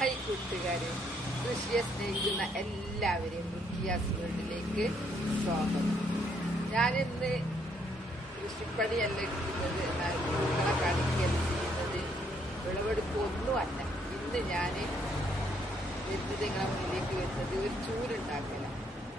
Hi കൂട്ടുകാരെ കൃഷിയെ സ്നേഹിക്കുന്ന എല്ലാവരെയും റുക്കിയാസ് വേൾഡിലേക്ക് സ്വാഗതം. ഞാനിന്ന് കൃഷിപ്പണിയല്ല എടുക്കുന്നത് എന്നാൽ നിങ്ങളെ കാണിക്കുകയല്ല ചെയ്യുന്നത് വിളവെടുപ്പ് ഒന്നുമല്ല. ഇന്ന് ഞാൻ വരുന്നത് നിങ്ങളെ മുന്നിലേക്ക് വരുന്നത് ഒരു ചൂരുണ്ടാക്കല.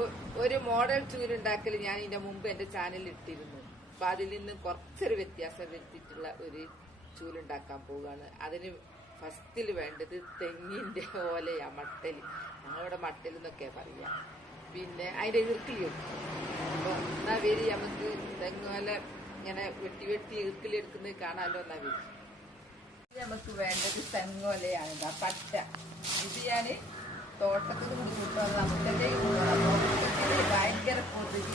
ഒ- ഒരു മോഡൽ ചൂരുണ്ടാക്കൽ ഞാൻ ഇതിന്റെ മുമ്പ് എന്റെ ചാനലിൽ ഇട്ടിരുന്നു. അപ്പൊ അതിൽ നിന്ന് കുറച്ചൊരു വ്യത്യാസം വരുത്തിയിട്ടുള്ള ഒരു ചൂലുണ്ടാക്കാൻ പോവുകയാണ്. അതിന് ഫസ്റ്റിൽ വേണ്ടത് തെങ്ങിന്റെ ഓലയാ മട്ടൽ ഞങ്ങളുടെ മട്ടൽ എന്നൊക്കെ പറയാ. പിന്നെ അതിന്റെ ഈർക്കിലി വെക്കും അപ്പൊ എന്നാ വരി നമുക്ക് തെങ്ങോല ഇങ്ങനെ വെട്ടി വെട്ടി ഈർക്കിലി എടുക്കുന്നത് കാണാലോ എന്നാ വരി. നമുക്ക് വേണ്ടത് തെങ്ങോലയാണ് ഇതാ പട്ട. ഇത് ഞാൻ തോട്ടത്തിൽ നിന്ന് കൂട്ടുന്നത് നമുക്ക് ഭയങ്കര അപ്പൊ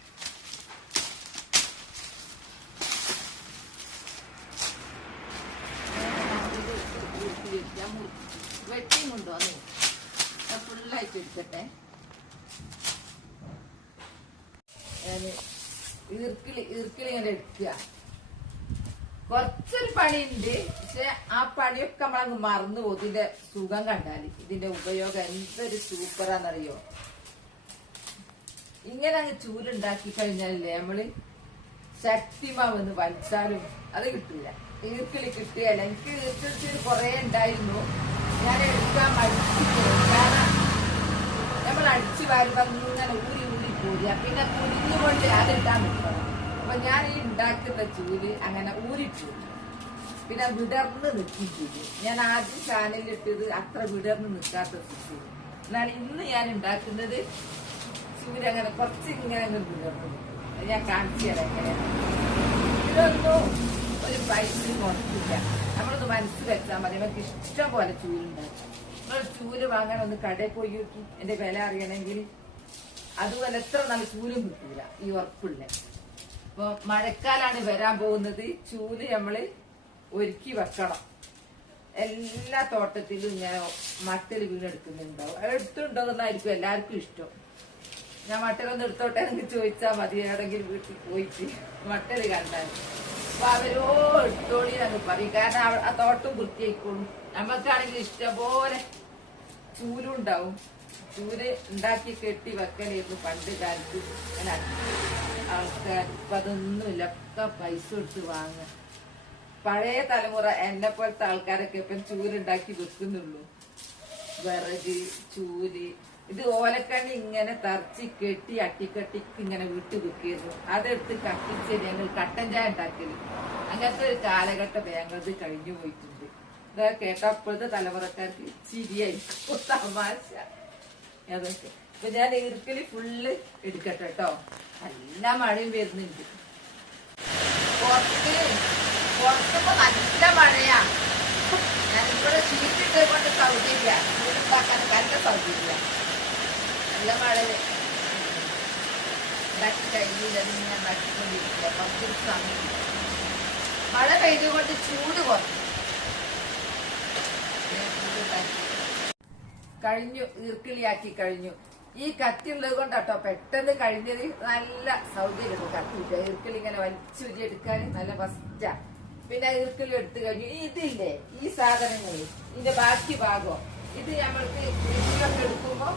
വെട്ടിയും കൊണ്ടോ അന്ന് ഫുള്ളായിട്ട് എടുക്കട്ടെ. ഈർക്കിളി ഈർക്കിളി ഇങ്ങനെ എടുക്കുക. കുറച്ചൊരു പണിയുണ്ട്. പക്ഷെ ആ പണിയൊക്കെ നമ്മളങ്ങ് മറന്നു പോകും. ഇതിന്റെ സുഖം കണ്ടാൽ. ഇതിന്റെ ഉപയോഗം എന്തൊരു സൂപ്പറാന്നറിയോ? ഇങ്ങനെ അങ്ങ് ചൂലുണ്ടാക്കി കഴിഞ്ഞാലേ നമ്മൾ ശക്തിമാവെന്ന് വലിച്ചാലും അത് കിട്ടില്ല ഈർക്കിളി കിട്ടുകയല്ല. എനിക്ക് ഈർക്കിളി കുറെ ഉണ്ടായിരുന്നു. ഞാൻ പിന്നെ ഞാൻ ഈ അങ്ങനെ ഊരിപ്പോയി പിന്നെ വിടർന്ന് നിൽക്കും ഞാൻ ആദ്യം ചാനലിട്ടത് അത്ര വിടർന്ന് നിൽക്കാത്ത ചൂൽ എന്നാൽ ഇന്ന് ഞാൻ ഉണ്ടാക്കുന്നത് ചൂൽ അങ്ങനെ കുറച്ച് ഇങ്ങനെ വിടർന്ന് ഞാൻ കാണിച്ചു തരാം ഇതൊന്നും ഒരു പൈസയും കൊടുക്കില്ല നമ്മളൊന്ന് മനസ്സ് വെച്ചാൽ മതി. നമുക്ക് ഇഷ്ടം പോലെ ചൂലുണ്ടാക്കും നമ്മൾ ചൂൽ വാങ്ങാൻ ഒന്ന് കടയിൽ പോയി എന്റെ വില അറിയണമെങ്കിൽ അതുപോലെ എത്ര നല്ല ചൂലും കിട്ടില്ല ഈ ഉറപ്പുള്ള. അപ്പൊ മഴക്കാലാണ് വരാൻ പോകുന്നത്. ചൂൽ നമ്മൾ ഒരുക്കി വെക്കണം. എല്ലാ തോട്ടത്തിലും ഞാൻ മട്ടൽ വീണെടുക്കുന്നുണ്ടാവും എടുത്തുണ്ടോന്നായിരിക്കും എല്ലാവർക്കും ഇഷ്ടം. ഞാൻ മട്ടലൊന്ന് എടുത്തോട്ടെ എനിക്ക് ചോദിച്ചാൽ മതി ഏതെങ്കിലും വീട്ടിൽ പോയിട്ട് മട്ടൽ കണ്ടാൽ. അപ്പൊ അവരോ എടുത്തോളി എന്ന് പറയും. കാരണം ആ തോട്ടം വൃത്തിയായിക്കോളും. നമുക്കാണെങ്കിൽ ഇഷ്ടപോലെ ചൂരുണ്ടാവും ചൂര് ഉണ്ടാക്കി കെട്ടി വെക്കലായിരുന്നു പണ്ട് കാലത്ത്. ആൾക്കാർ ഇപ്പൊ അതൊന്നുമില്ല. ഒക്കെ പൈസ കൊടുത്ത് വാങ്ങുക. പഴയ തലമുറ എന്നെ പോലത്തെ ആൾക്കാരൊക്കെ ഇപ്പം ചൂരുണ്ടാക്കി വെക്കുന്നുള്ളൂ. വിറക് ചൂൽ ഇത് ഓലക്കണ്ണി ഇങ്ങനെ തറച്ച് കെട്ടി അട്ടിക്കട്ടി ഇങ്ങനെ വിട്ടു വെക്കിയിരുന്നു അതെടുത്ത് കത്തിച്ച് ഞങ്ങൾ കട്ടൻ ചായ ഉണ്ടാക്കൽ. അങ്ങനത്തെ ഒരു കാലഘട്ടം ഞങ്ങളത് കഴിഞ്ഞു പോയിട്ടുണ്ട്. ഇതാ കേട്ട അപ്പോഴത്തെ തലമുറക്കാർക്ക് ചിരിയായിരിക്കും തമാശ. അതൊക്കെ. ഇപ്പൊ ഞാൻ ഈർക്കലി ഫുള്ള് എടുക്കട്ടെ കേട്ടോ. നല്ല മഴയും വരുന്നുണ്ട്. പുറത്ത് പുറത്തിപ്പോ നല്ല മഴയാ. ഞാനിവിടെ ഷീറ്റിട്ട് കൊണ്ട് സൗകര്യമില്ല. ചൂടുണ്ടാക്കാൻ നല്ല സൗകര്യമില്ല. മഴ പെയ്തുകൊണ്ട് ചൂട് കുറഞ്ഞു. കഴിഞ്ഞു ഈർക്കിളിയാക്കി കഴിഞ്ഞു. ഈ കത്തി ഉള്ളത് കൊണ്ടാട്ടോ പെട്ടെന്ന് കഴിഞ്ഞത് നല്ല സൗകര്യം കത്തിയിട്ട് ഈർക്കിളി ഇങ്ങനെ വലിച്ചുരി എടുക്കാൻ നല്ല ഫസ്റ്റാ പിന്നെ ഈർക്കിളി എടുത്തു കഴിഞ്ഞു. ഇതില്ലേ? ഈ സാധനങ്ങൾ ഇതിന്റെ ബാക്കി ഭാഗം. ഇത് നമ്മൾക്ക് എടുക്കുമ്പോ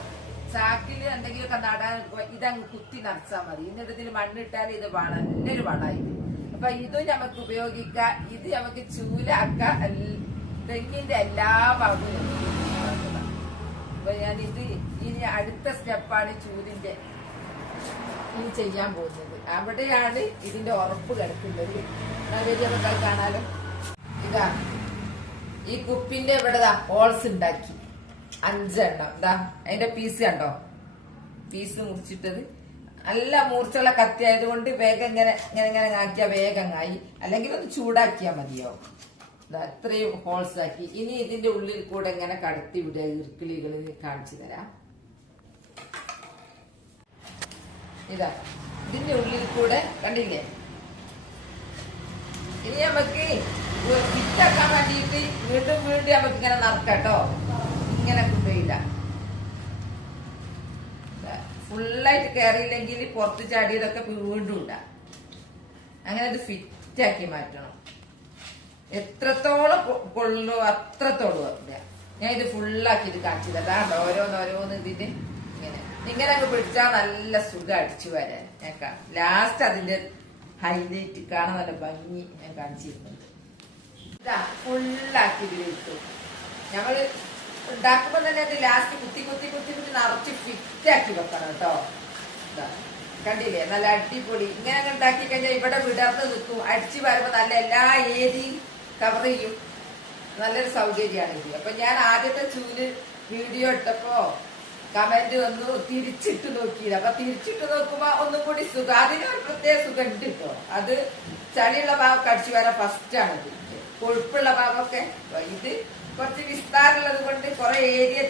ചാക്കിൽ എന്തെങ്കിലുമൊക്കെ നടാൻ ഇതങ്ങ് കുത്തി നിറച്ചാൽ മതി. എന്നിട്ട് ഇതിൽ മണ്ണിട്ടാൽ ഇത് നല്ലൊരു വളമായി അപ്പൊ ഇതും നമുക്ക് ഉപയോഗിക്കാം. ഇത് നമുക്ക് ചൂലാക്കാം. തെങ്ങിന്റെ എല്ലാ ഭാഗവും അപ്പൊ ഞാൻ ഇത് ഇനി അടുത്ത സ്റ്റെപ്പാണ് ചൂലിന്റെ ഇനി ചെയ്യാൻ പോകുന്നത്. അവിടെയാണ് ഇതിന്റെ ഉറപ്പ് കിടക്കുന്നത്. കാണാലോ? ഇതാ. ഈ കുപ്പിന്റെ ഇവിടെ ഹോൾസ് ഉണ്ടാക്കി. അഞ്ചെണ്ണം. ഇതാ അതിന്റെ പീസ് കണ്ടോ? പീസ് മുറിച്ചിട്ടത്. നല്ല മൂർച്ചുള്ള കത്തി ആയതുകൊണ്ട് വേഗം ഇങ്ങനെ ഇങ്ങനെ ഇങ്ങനെ ആക്കിയാ വേഗം ആയി. അല്ലെങ്കിൽ ഒന്ന് ചൂടാക്കിയാൽ ദാ ഇത്രയും ഹോൾസ് ആക്കി. ഇനി ഇതിന്റെ ഉള്ളിൽ കൂടെ ഇങ്ങനെ കടത്തി വിടുക. ഇർക്കിളികൾ കാണിച്ചു തരാം. ഇതാ ഇതിന്റെ ഉള്ളിൽ കൂടെ കണ്ടില്ലേ? ഇനി നമുക്ക് ഫിറ്റാക്കാൻ വേണ്ടിയിട്ട് വീണ്ടും വീണ്ടും നമുക്ക് ഇങ്ങനെ നടക്കട്ടോ ഇങ്ങനെ കൊണ്ടുപോയില്ല ഫുള്ളായിട്ട് കയറിയില്ലെങ്കിൽ പുറത്ത് ചാടിയതൊക്കെ വീണ്ടും ഇടാം. അങ്ങനെ ഇത് ഫിറ്റാക്കി മാറ്റണം. എത്രത്തോളം കൊള്ളു അത്രത്തോളം ഇല്ല. ഞാൻ ഇത് ഫുള്ളാക്കി ഇത് കാണിച്ചത് അതാണ്ട് ഓരോന്നോരോന്ന് ഓരോന്ന് ഇതിന്റെ ഇങ്ങനെ. ഇങ്ങനെ അങ്ങ് പിടിച്ചാൽ നല്ല സുഖം അടിച്ചു വരാൻ. ഞാൻ ലാസ്റ്റ് അതിന്റെ ഹൈലൈറ്റ് കാണാൻ നല്ല ഭംഗി ഞാൻ കാണിച്ചിരുന്നുണ്ട് ഇതാ ഫുള്ളാക്കി ഇതിൽ ഇട്ടു ഞങ്ങൾ ഉണ്ടാക്കുമ്പോ തന്നെ അത് ലാസ്റ്റ് കുത്തി കുത്തി കുത്തി കുത്തി നിറച്ച് ഫിറ്റാക്കി വെക്കണം കേട്ടോ. കണ്ടില്ലേ? നല്ല അടിപൊളി. ഇങ്ങനെ ഉണ്ടാക്കി കഴിഞ്ഞാൽ ഇവിടെ വിടർന്ന് നിൽക്കും. അടിച്ചു വരുമ്പോ നല്ല എല്ലാ ഏരിയയും കവർ ചെയ്യും. നല്ലൊരു സൗകര്യമാണ് ഇത്. അപ്പൊ ഞാൻ ആദ്യത്തെ ചൂൽ വീഡിയോ ഇട്ടപ്പോ കമന്റ് വന്നു തിരിച്ചിട്ട് നോക്കിയില്ല. അപ്പൊ തിരിച്ചിട്ട് നോക്കുമ്പോ ഒന്നും കൂടി സുഖം. അതിന് ഒരു പ്രത്യേക സുഖം ഉണ്ട് കേട്ടോ. അത് ചളിയുള്ള ഭാഗം കടിച്ചു വരാൻ ഫസ്റ്റ് ആണ് കൊഴുപ്പുള്ള ഭാഗമൊക്കെ ഇത് കുറച്ച് വിസ്താരമുള്ളത് കൊണ്ട് കുറെ ഏരിയ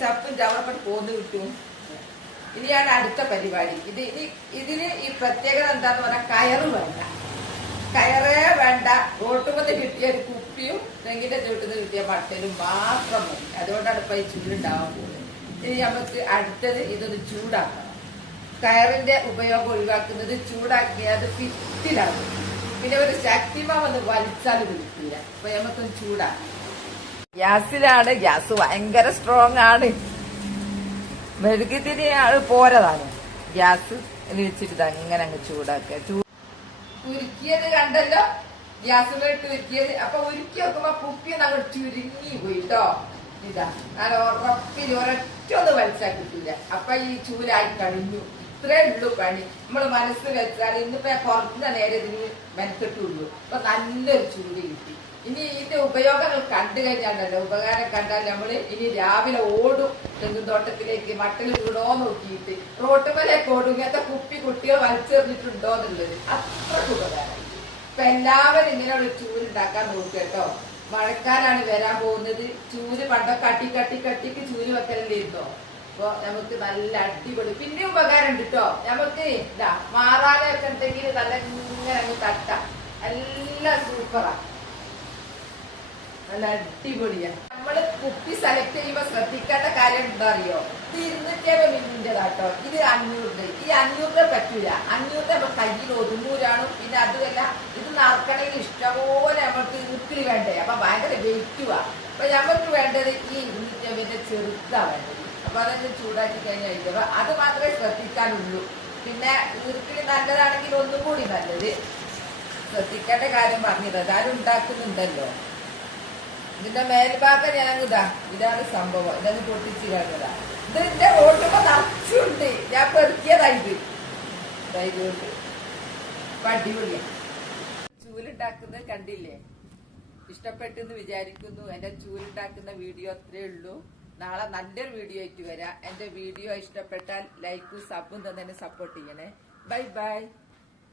ചപ്പും ചവറൊക്കെ പോന്നു കിട്ടും. ഇനിയാണ് അടുത്ത പരിപാടി. ഇത് ഇനി ഇതിന് ഈ പ്രത്യേകത എന്താന്ന് പറഞ്ഞാൽ കയറ് വേണ്ട. കയറേ വേണ്ട. റോട്ടുമന്ന് കിട്ടിയ ഒരു കുപ്പിയും തെങ്ങിന്റെ ചുവട്ടിൽ കിട്ടിയ മട്ടലും മാത്രം മതി. അതുകൊണ്ടാണ് ഇപ്പൊ ഈ ചൂടുണ്ടാവാൻ പോകുന്നത്. ഇനി നമുക്ക് അടുത്തത് ഇതൊന്ന് ചൂടാക്കണം. കയറിന്റെ ഉപയോഗം ഒഴിവാക്കുന്നത് ചൂടാക്കി അത് ഫിറ്റിലാകും പിന്നെ ഒരു ശക്തിമാവ് വലിച്ചാൽ വിളിക്കില്ല അപ്പൊ നമുക്കൊന്ന് ചൂടാക്കാം ഗ്യാസിലാണ് ഗ്യാസ് ഭയങ്കര സ്ട്രോങ് ആണ്. മെഴുകുതിരി ആൾ പോരതാണ്. ഗ്യാസ് വെച്ചിട്ട് ഇങ്ങനെ അങ്ങ് ചൂടാക്കുക. ഉരുക്കിയത് കണ്ടല്ലോ? ഗ്യാസിലോട്ട് ഉരുക്കിയത്. അപ്പൊ ഉരുക്കി നോക്കുമ്പോ കുപ്പി നമ്മൾ ചുരുങ്ങി പോയിട്ടോ ഇതാ ഞാൻ ഉറപ്പിൽ ഒരൊറ്റ ഒന്ന് വലിച്ചാൽ കിട്ടില്ല അപ്പൊ ഈ ചൂലായി കഴിഞ്ഞു. ഇത്രേ ഉള്ളൂ പണി. നമ്മൾ മനസ്സിൽ വെച്ചാൽ ഇന്നിപ്പോ കുറഞ്ഞ നേരം ഇതിന് മെനക്കെട്ടുള്ളൂ അപ്പൊ നല്ലൊരു ചൂട് കിട്ടി. ഇനി ഇതിന്റെ ഉപയോഗങ്ങൾ കണ്ടു കഴിഞ്ഞാണ്ടല്ലോ ഉപകാരം കണ്ടാൽ നമ്മൾ ഇനി രാവിലെ ഓടും തെങ്ങും തോട്ടത്തിലേക്ക് മട്ടൽ വീടോ നോക്കിയിട്ട് റോട്ടുമലേക്ക് ഓടും ഇങ്ങനത്തെ കുപ്പി കുട്ടികൾ വലിച്ചെറിഞ്ഞിട്ടുണ്ടോ എന്നുള്ളത് അത്രയ്ക്ക് ഉപകാരം. ഇപ്പൊ എല്ലാവരും ഇങ്ങനെയുള്ള ചൂര് നോക്കുക കേട്ടോ. മഴക്കാലാണ് വരാൻ പോകുന്നത്. ചൂര് പണ്ടൊക്കെ കട്ടി കട്ടി കട്ടിക്ക് ചൂര് വെക്കലല്ലേ ഇരുന്നോ? അപ്പൊ നമുക്ക് നല്ല അടിപൊളി. പിന്നെ ഉപകാരം ഉണ്ട് കേട്ടോ നമുക്ക് ഇതാ മാറാതെ ഉണ്ടെങ്കിൽ നല്ല ഇങ്ങനെ തട്ട തട്ടാം. നല്ല സൂപ്പറാ. നല്ല അടിപൊളിയാ. നമ്മൾ കുപ്പി സെലക്ട് ചെയ്യുമ്പോ ശ്രദ്ധിക്കേണ്ട കാര്യം എന്താ അറിയോ? ഇത് ഇരുന്നൂറ്റേഴ് മിനിന്റേതാട്ടോ ഇത് അഞ്ഞൂറ് ഈ അഞ്ഞൂറിന്റെ പറ്റൂല. അഞ്ഞൂറ് നമ്മൾ കയ്യിൽ ഒതുങ്ങൂരാണ്. പിന്നെ അതുമല്ല ഇത് നറുക്കണമെങ്കിൽ ഇഷ്ടംപോലെ നമുക്ക് ഇറുക്കിൽ വേണ്ടേ. അപ്പൊ ഭയങ്കര വെയിറ്റുവാ അപ്പൊ നമുക്ക് വേണ്ടത് ഈ ഇരുന്നൂറ്റേഴിന്റെ ചെറുതാ വേണ്ടത്. അപ്പൊ അതൊന്ന് ചൂടാക്കി കഴിഞ്ഞാൽ അപ്പൊ അത് മാത്രമേ ശ്രദ്ധിക്കാനുള്ളൂ. പിന്നെ ഈർക്കിളി നല്ലതാണെങ്കിൽ ഒന്നും കൂടി നല്ലത്. ശ്രദ്ധിക്കേണ്ട കാര്യം പറഞ്ഞത് അതാരും ഉണ്ടാക്കുന്നുണ്ടല്ലോ. ഇതിന്റെ മേൽഭാഗം ഞാൻ ഇതാ ഇതാണ് സംഭവം. ഇതങ്ങ് പൊട്ടിച്ച് കളഞ്ഞതാ. ഇതിന്റെ ഓട്ടുമ്പോ നിറച്ചുണ്ട്. ഞാൻ പെറുക്കിയതായിട്ട് ഇത് ദാ ഇതുകൊണ്ട് ഇപ്പൊ അടിപൊളിയാ. ചൂലുണ്ടാക്കുന്നത് കണ്ടില്ലേ? ഇഷ്ടപ്പെട്ടെന്ന് വിചാരിക്കുന്നു. എന്റെ ചൂലുണ്ടാക്കുന്ന വീഡിയോ അത്രേ ഉള്ളൂ. നാളെ നല്ലൊരു വീഡിയോ ആയിട്ട് വരാം. എന്റെ വീഡിയോ ഇഷ്ടപ്പെട്ടാൽ ലൈക്കും സബും തന്നെ സപ്പോർട്ട് ചെയ്യണേ. Bye bye.